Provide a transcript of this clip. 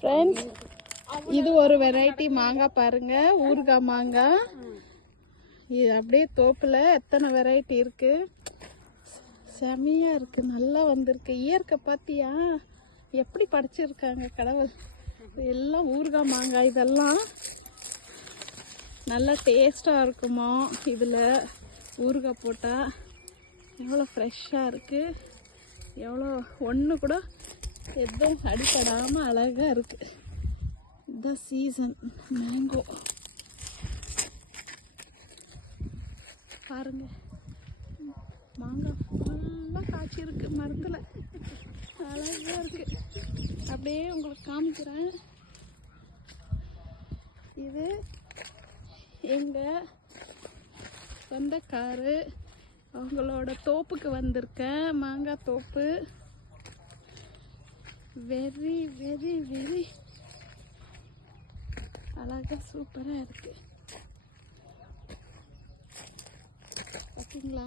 Friends, இது ஒரு variety மாங்காய் பாருங்க, ஊறுகாய் மாங்காய். இது அப்படியே தோப்புல எத்தனை வெரைட்டி இருக்கு, செமையா இருக்கு, நல்லா வந்திருக்கு. இயற்கை பாத்தியா எப்படி படைச்சிருக்காங்க கடவுள். எல்லாம் ஊறுகாய் மாங்காய், இதெல்லாம் நல்லா டேஸ்டா இருக்குமா. இதுல ஊறுகாய் போட்டா எவ்வளோ ஃப்ரெஷ்ஷாக இருக்கு, எவ்வளோ ஒன்று கூட எதுவும் அடிப்படாமல் அழகாக இருக்கு. இந்த சீசன் மேங்கோ பாருங்க, மாங்காய் ஃபுல்லாக காய்ச்சி இருக்கு மரத்தில், அழகாக இருக்கு. அப்படியே உங்களுக்கு காமிக்கிறேன். இது எங்கள் சொந்தக்காரு, அவங்களோட தோப்புக்கு வந்திருக்கேன், மாங்காய் தோப்பு. வெரி வெரி வெரி அழகா சூப்பராக இருக்கு பார்த்தீங்களா.